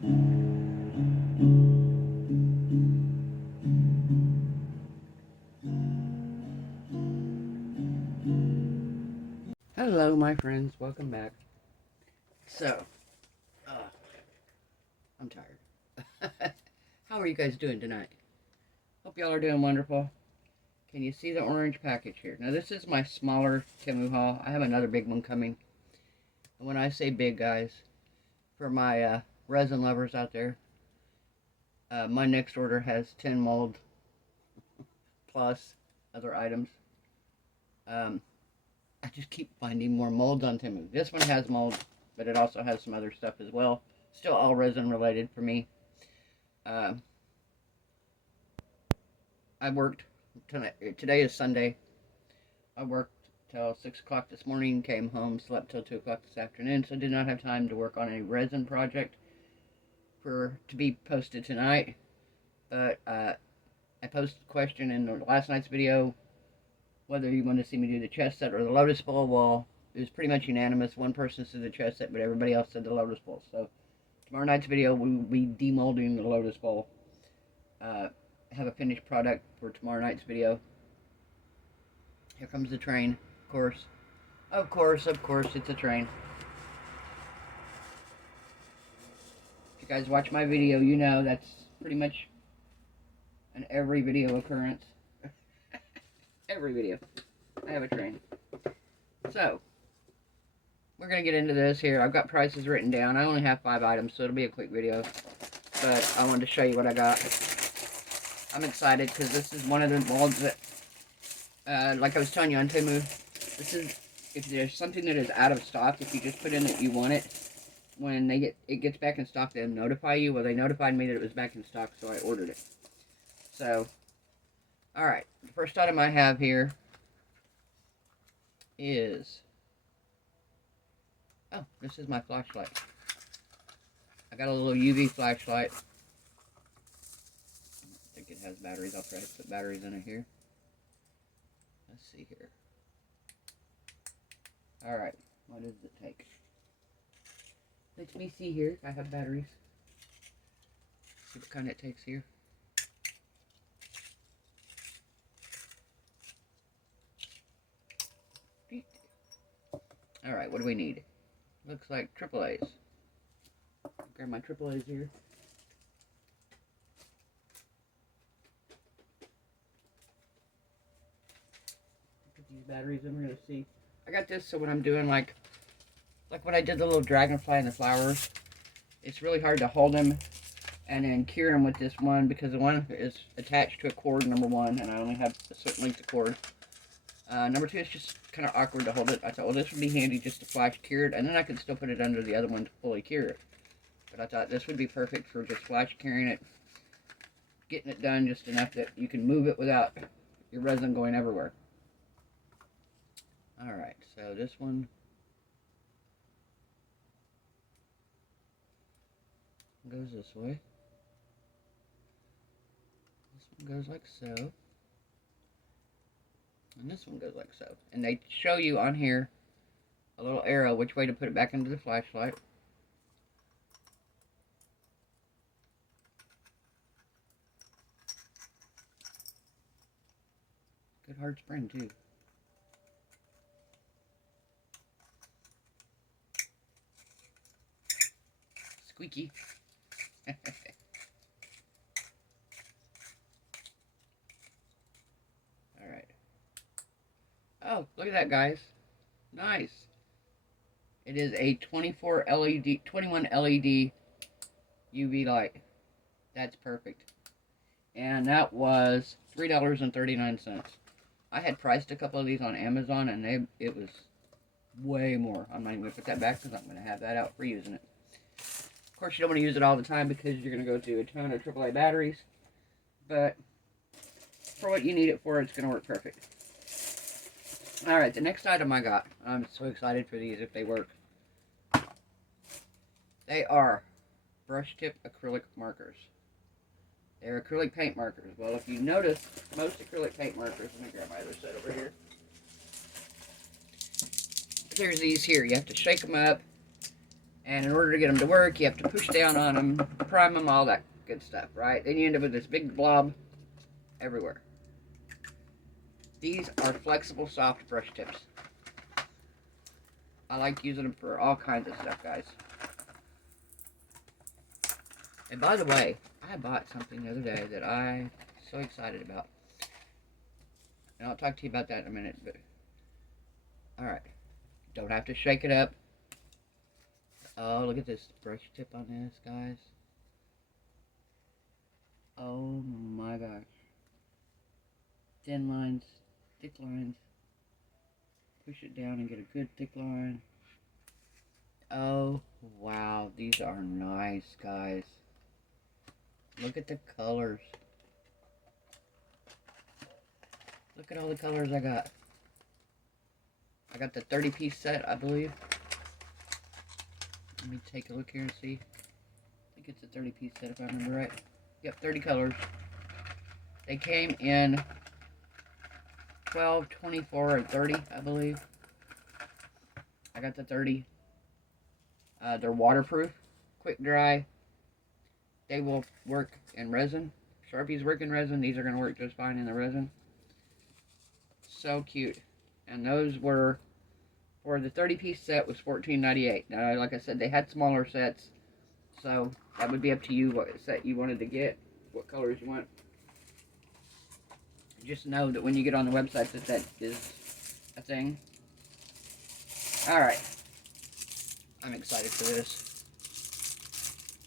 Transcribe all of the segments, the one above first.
Hello, my friends. Welcome back. So, I'm tired. How are you guys doing tonight? Hope y'all are doing wonderful. Can you see the orange package here? Now, this is my smaller Temu haul. I have another big one coming. And when I say big, guys, for my resin lovers out there, my next order has 10 mold plus other items. I just keep finding more molds on Temu. This one has mold, but it also has some other stuff as well. Still all resin related for me. I worked tonight. Today is Sunday. I worked till 6 o'clock this morning, came home, slept till 2 o'clock this afternoon, so I did not have time to work on a resin project to be posted tonight. But I posted a question in last night's video whether you want to see me do the chest set or the lotus bowl. Well, it was pretty much unanimous. One person said the chest set, but everybody else said the lotus bowl. So tomorrow night's video, we will be demolding the lotus bowl. Have a finished product for tomorrow night's video. Here comes the train, of course. Of course, it's a train. If you guys watch my video, you know that's pretty much an every video occurrence. Every video, I have a train. So, we're going to get into this here. I've got prices written down. I only have 5 items, so it'll be a quick video. But I wanted to show you what I got. I'm excited because this is one of the molds that, like I was telling you on Temu, this is, if there's something that is out of stock, if you just put in that you want it, when it gets back in stock, they'll notify you. Well, they notified me that it was back in stock, so I ordered it. So, alright, the first item I have here is, oh, this is my flashlight. I got a little UV flashlight. I think it has batteries. I'll try to put batteries in it here. Let's see here. Alright, what does it take? Let me see here if I have batteries. See what kind it takes here. Alright, what do we need? Looks like AAA's. Grab my AAA's here. Put these batteries in, we're going to see. I got this so when I'm doing like when I did the little dragonfly and the flowers, it's really hard to hold them and then cure them with this one because the one is attached to a cord, number one, and I only have a certain length of cord. Number two, it's just kind of awkward to hold it. I thought, well, this would be handy just to flash cure it, and then I could still put it under the other one to fully cure it. But I thought this would be perfect for just flash curing it, getting it done just enough that you can move it without your resin going everywhere. Alright, so this one goes this way. This one goes like so. And this one goes like so. And they show you on here a little arrow which way to put it back into the flashlight. Good hard spring too. Squeaky. Alright. Oh, look at that, guys. Nice. It is a 21 LED UV light. That's perfect. And that was $3.39. I had priced a couple of these on Amazon, and it was way more. I'm not even going to put that back because I'm going to have that out for using it. Of course, you don't want to use it all the time because you're going to go through a ton of AAA batteries. But for what you need it for, it's going to work perfect. Alright, the next item I got. I'm so excited for these if they work. They are brush tip acrylic markers. They're acrylic paint markers. Well, if you notice, most acrylic paint markers, let me grab my other set over here. There's these here. You have to shake them up And in order to get them to work, you have to push down on them, prime them, all that good stuff, right? Then you end up with this big blob everywhere. These are flexible, soft brush tips. I like using them for all kinds of stuff, guys. And by the way, I bought something the other day that I'm so excited about. And I'll talk to you about that in a minute, but... Alright. Don't have to shake it up. Oh, look at this brush tip on this, guys. Oh my gosh. Thin lines, thick lines. Push it down and get a good thick line. Oh, wow. These are nice, guys. Look at the colors. Look at all the colors I got. I got the 30-piece set, I believe. Let me take a look here and see. I think it's a 30-piece set if I remember right. Yep, 30 colors. They came in 12, 24, and 30, I believe. I got the 30. They're waterproof, quick dry. They will work in resin. Sharpies work in resin. These are going to work just fine in the resin. So cute. And those were, for the 30-piece set was $14.98. Now, like I said, they had smaller sets. So that would be up to you what set you wanted to get, what colors you want. Just know that when you get on the website that is a thing. Alright. I'm excited for this.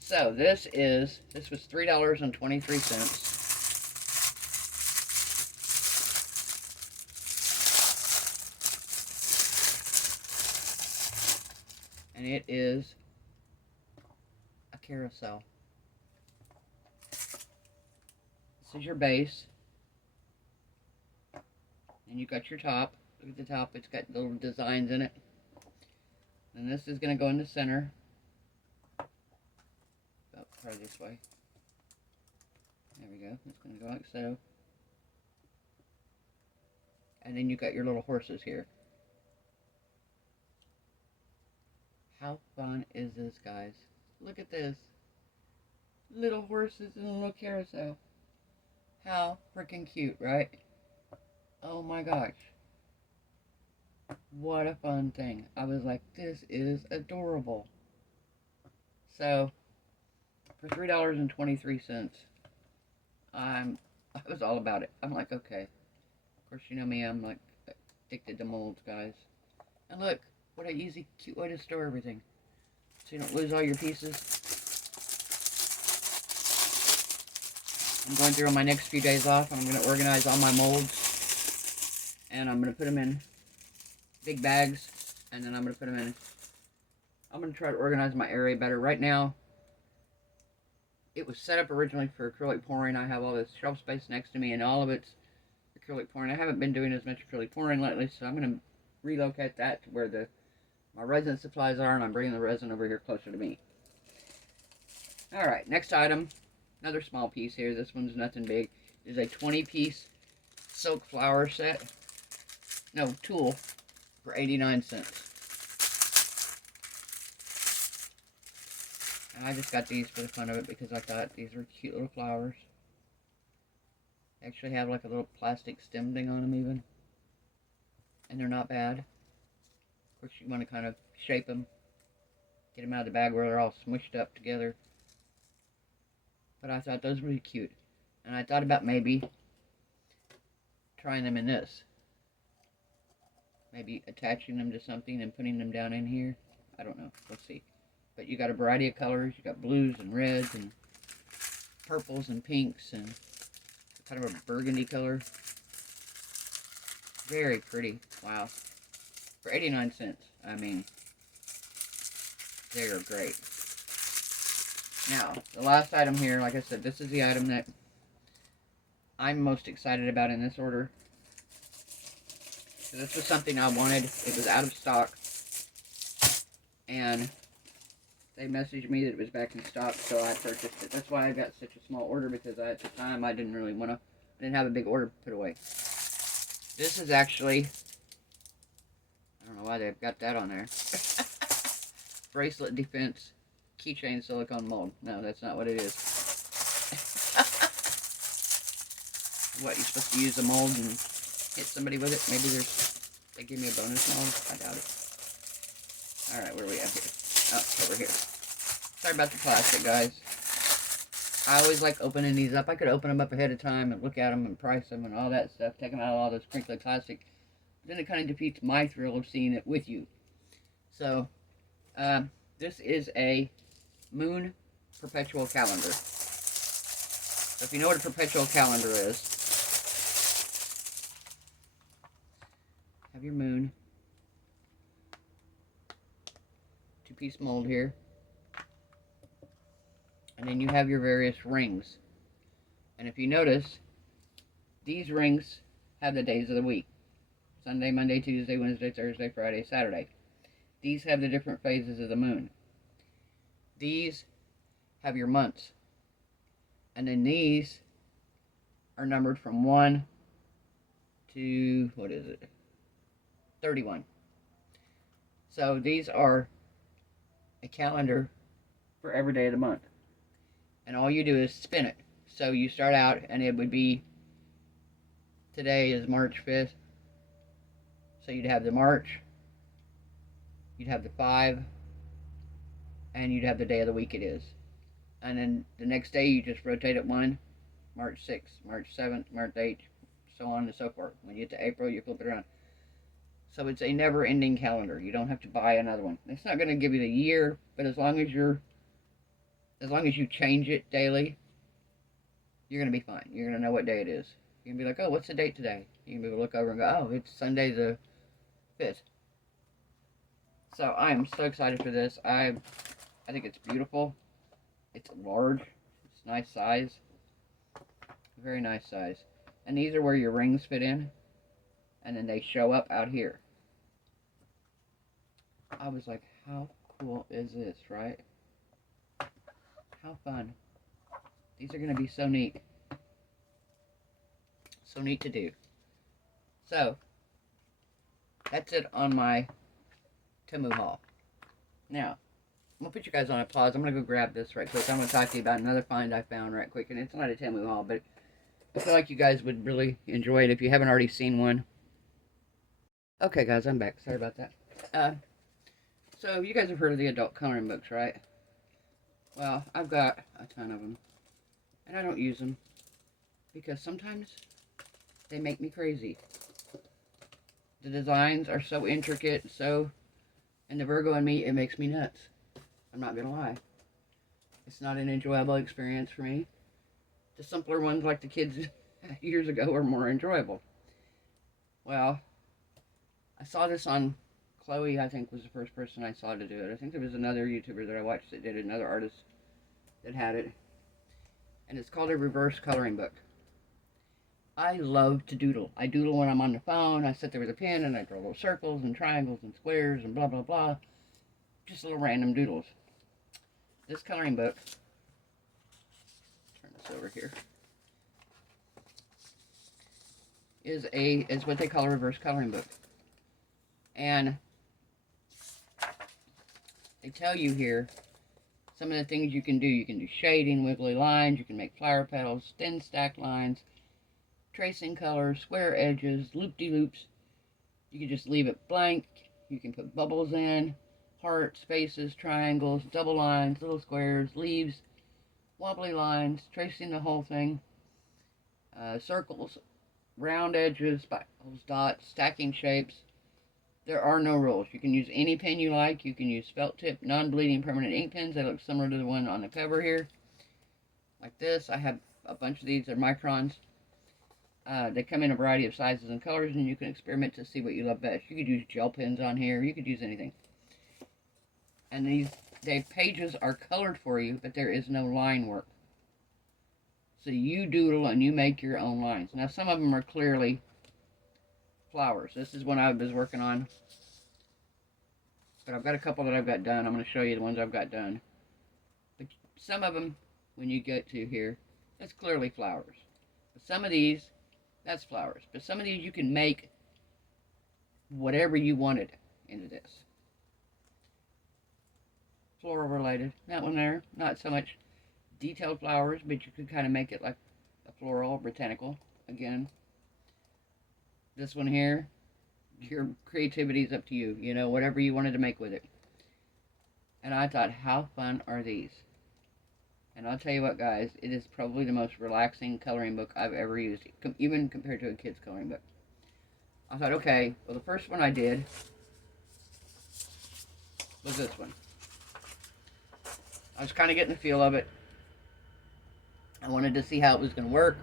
So this was $3.23. And it is a carousel. This is your base. And you got your top. Look at the top, it's got little designs in it. And this is going to go in the center. Oh, try this way. There we go. It's going to go like so. And then you got your little horses here. How fun is this, guys? Look at this. Little horses in a little carousel. How freaking cute, right? Oh my gosh. What a fun thing. I was like, this is adorable. So, for $3.23, I was all about it. I'm like, okay. Of course, you know me, I'm like addicted to molds, guys. And look, what an easy, cute way to store everything. So you don't lose all your pieces. I'm going through on my next few days off. I'm going to organize all my molds. And I'm going to put them in big bags. And then I'm going to put them in. I'm going to try to organize my area better. Right now, it was set up originally for acrylic pouring. I have all this shelf space next to me, and all of it's acrylic pouring. I haven't been doing as much acrylic pouring lately, so I'm going to relocate that to where my resin supplies are, and I'm bringing the resin over here closer to me. Alright, next item. Another small piece here. This one's nothing big. It is a 20-piece silk flower set. No, tulle for 89 cents. And I just got these for the fun of it because I thought these were cute little flowers. They actually have like a little plastic stem thing on them even. And they're not bad. Of course, you want to kind of shape them. Get them out of the bag where they're all smushed up together. But I thought those were really cute. And I thought about maybe trying them in this. Maybe attaching them to something and putting them down in here. I don't know. We'll see. But you got a variety of colors. You got blues and reds and purples and pinks and kind of a burgundy color. Very pretty. Wow. For 89 cents. I mean, they are great. Now, the last item here, like I said, this is the item that I'm most excited about in this order. So this was something I wanted. It was out of stock. And they messaged me that it was back in stock, so I purchased it. That's why I got such a small order, because at the time I didn't really want to, I didn't have a big order put away. This is actually, I don't know why they've got that on there. bracelet defense keychain silicone mold. No, that's not what it is. What, you're supposed to use the mold and hit somebody with it? Maybe they give me a bonus mold? I doubt it. Alright, where are we at here? Oh, over here. Sorry about the plastic, guys. I always like opening these up. I could open them up ahead of time and look at them and price them and all that stuff. Take them out of all this crinkly plastic. But then it kind of defeats my thrill of seeing it with you. So, this is a moon perpetual calendar. So if you know what a perpetual calendar is, have your moon. Two-piece mold here. And then you have your various rings. And if you notice, these rings have the days of the week. Sunday, Monday, Tuesday, Wednesday, Thursday, Friday, Saturday. These have the different phases of the moon. These have your months. And then these are numbered from 1 to, 31. So these are a calendar for every day of the month. And all you do is spin it. So you start out and it would be, today is March 5th. So you'd have the March, you'd have the 5, and you'd have the day of the week it is. And then the next day you just rotate it 1, March 6th, March 7th, March 8th, so on and so forth. When you get to April, you flip it around. So it's a never-ending calendar. You don't have to buy another one. It's not going to give you the year, but as long as you change it daily, you're going to be fine. You're going to know what day it is. You can be like, oh, what's the date today? You can be able to look over and go, oh, it's Sunday the 5th. So I'm so excited for this. I think it's beautiful. It's large. It's nice size. Very nice size. And these are where your rings fit in. And then they show up out here. I was like, how cool is this, right? How fun. These are going to be so neat. So neat to do. So, that's it on my Temu haul. Now, I'm going to put you guys on a pause. I'm going to go grab this right quick. I'm going to talk to you about another find I found right quick. And it's not a Temu haul, but I feel like you guys would really enjoy it if you haven't already seen one. Okay, guys, I'm back. Sorry about that. So, you guys have heard of the adult coloring books, right? Well, I've got a ton of them. And I don't use them. Because sometimes they make me crazy. The designs are so intricate, and the Virgo in me, it makes me nuts. I'm not gonna lie. It's not an enjoyable experience for me. The simpler ones, like the kids years ago, were more enjoyable. Well, I saw this on Chloe, I think, was the first person I saw to do it. I think there was another YouTuber that I watched that did it, another artist that had it. And it's called a reverse coloring book. I love to doodle. I doodle when I'm on the phone. I sit there with a pen and I draw little circles and triangles and squares and blah, blah, blah. Just little random doodles. This coloring book, turn this over here, is what they call a reverse coloring book. And they tell you here some of the things you can do. You can do shading, wiggly lines, you can make flower petals, thin stacked lines, tracing colors, square edges, loop-de-loops. You can just leave it blank. You can put bubbles in, hearts, faces, triangles, double lines, little squares, leaves, wobbly lines, tracing the whole thing, circles, round edges, spirals, dots, stacking shapes. There are no rules. You can use any pen you like. You can use felt tip, non-bleeding permanent ink pens. They look similar to the one on the cover here. Like this. I have a bunch of these. They're microns. They come in a variety of sizes and colors, and you can experiment to see what you love best. You could use gel pens on here. You could use anything. And the pages are colored for you, but there is no line work. So you doodle and you make your own lines. Now, some of them are clearly flowers. This is one I was working on. But I've got a couple that I've got done. I'm going to show you the ones I've got done. But some of them, when you get to here, that's clearly flowers. But some of these, that's flowers. But some of these you can make whatever you wanted into this. floral related. That one there, not so much detailed flowers, but you could kind of make it like a floral, botanical. Again, this one here, your creativity is up to you. You know, whatever you wanted to make with it. And I thought, how fun are these? And I'll tell you what, guys, it is probably the most relaxing coloring book I've ever used, even compared to a kid's coloring book. I thought, okay, well, the first one I did was this one. I was kind of getting the feel of it. I wanted to see how it was going to work.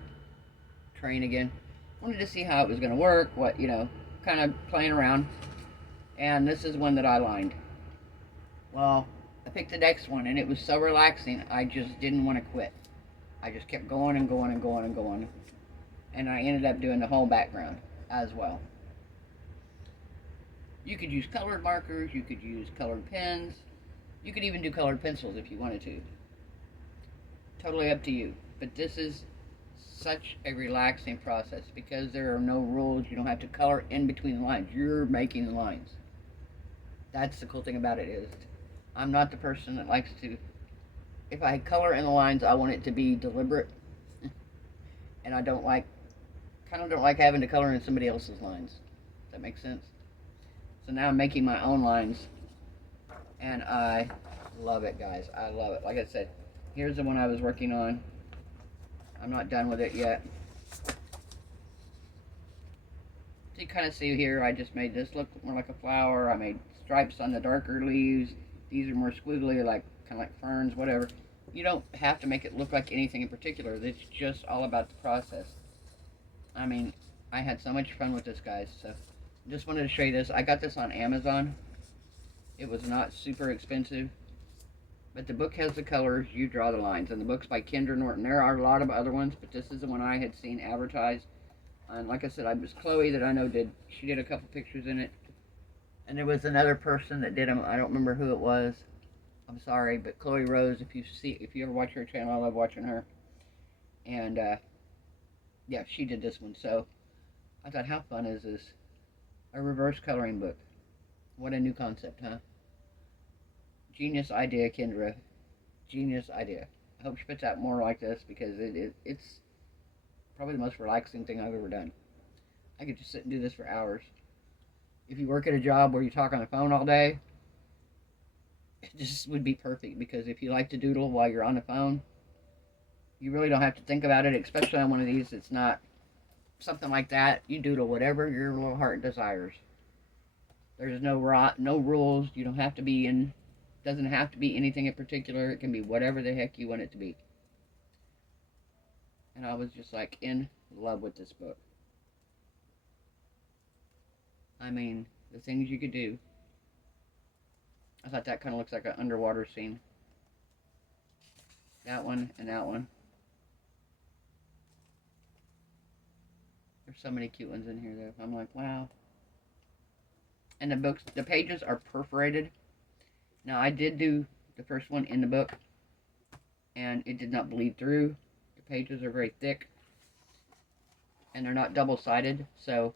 Train again. Wanted to see how it was going to work, what, you know, kind of playing around. And this is one that I lined. Well, I picked the next one, and it was so relaxing, I just didn't want to quit. I just kept going and going and going and going. And I ended up doing the whole background as well. You could use colored markers, you could use colored pens, you could even do colored pencils if you wanted to. Totally up to you. But this is such a relaxing process because there are no rules. You don't have to color in between the lines. You're making the lines. That's the cool thing about it is I'm not the person that likes to, if I color in the lines, I want it to be deliberate. And I don't like having to color in somebody else's lines. Does that make sense? So now I'm making my own lines. And I love it, guys. I love it. Like I said, here's the one I was working on. I'm not done with it yet. So you kind of see here, I just made this look more like a flower. I made stripes on the darker leaves. These are more squiggly, like kind of like ferns, whatever. You don't have to make it look like anything in particular. It's just all about the process. I mean, I had so much fun with this, guys. So just wanted to show you this. I got this on Amazon. It was not super expensive. But the book has the colors, you draw the lines. And the book's by Kendra Norton. There are a lot of other ones, but this is the one I had seen advertised. And like I said, it was Chloe that I know she did a couple pictures in it. And there was another person that did them. I don't remember who it was. I'm sorry, but Chloe Rose, if you ever watch her channel, I love watching her. And, yeah, she did this one. So I thought, how fun is this? A reverse coloring book. What a new concept, huh? Genius idea, Kendra. Genius idea. I hope she puts out more like this because it's probably the most relaxing thing I've ever done. I could just sit and do this for hours. If you work at a job where you talk on the phone all day, it just would be perfect because if you like to doodle while you're on the phone, you really don't have to think about it, especially on one of these. It's not something like that. You doodle whatever your little heart desires. There's no rules. You don't have to be in. Doesn't have to be anything in particular. It can be whatever the heck you want it to be. And I was just like in love with this book. I mean, the things you could do. I thought that kind of looks like an underwater scene. That one and that one. There's so many cute ones in here though. I'm like, wow. And the pages are perforated. Now I did do the first one in the book, and it did not bleed through. The pages are very thick, and they're not double-sided, so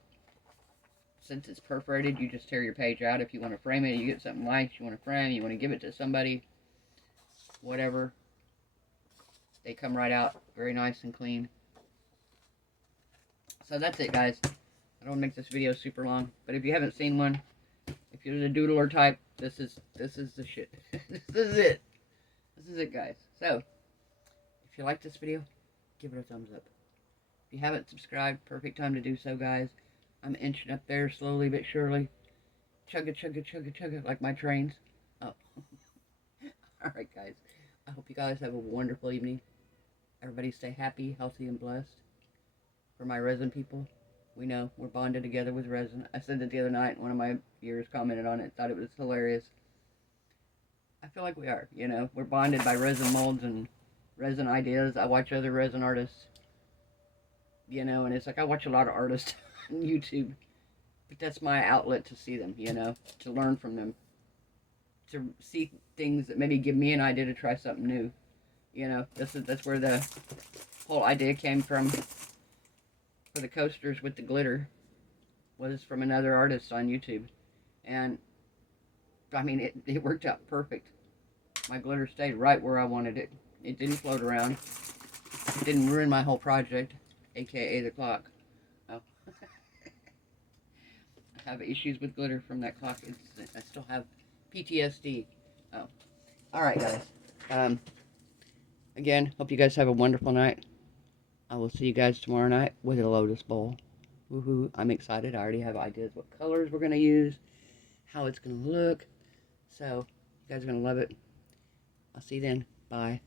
since it's perforated, you just tear your page out. If you want to frame it, you get something nice you want to frame, you want to give it to somebody, whatever, they come right out very nice and clean. So that's it, guys. I don't make this video super long, but if you haven't seen one, if you're the doodler type, this is the shit. This is it. This is it, guys. So, if you like this video, give it a thumbs up. If you haven't subscribed, perfect time to do so, guys. I'm inching up there slowly but surely. Chugga, chugga, chugga, chugga, like my trains. Oh. Alright, guys. I hope you guys have a wonderful evening. Everybody stay happy, healthy, and blessed. For my resin people, we know we're bonded together with resin. I said that the other night. One of my viewers commented on it, thought it was hilarious. I feel like we are, you know. We're bonded by resin molds and resin ideas. I watch other resin artists, you know, and it's like I watch a lot of artists on YouTube. But that's my outlet to see them, you know, to learn from them. To see things that maybe give me an idea to try something new. You know, that's where the whole idea came from. For the coasters with the glitter was from another artist on YouTube, and I mean it worked out perfect. My glitter stayed right where I wanted it. It didn't float around. It didn't ruin my whole project, aka the clock. Oh. I have issues with glitter from that clock. I still have PTSD. Oh. Alright, guys. Again, hope you guys have a wonderful night. I will see you guys tomorrow night with a Lotus Bowl. Woohoo. I'm excited. I already have ideas what colors we're going to use, how it's going to look. So, you guys are going to love it. I'll see you then. Bye.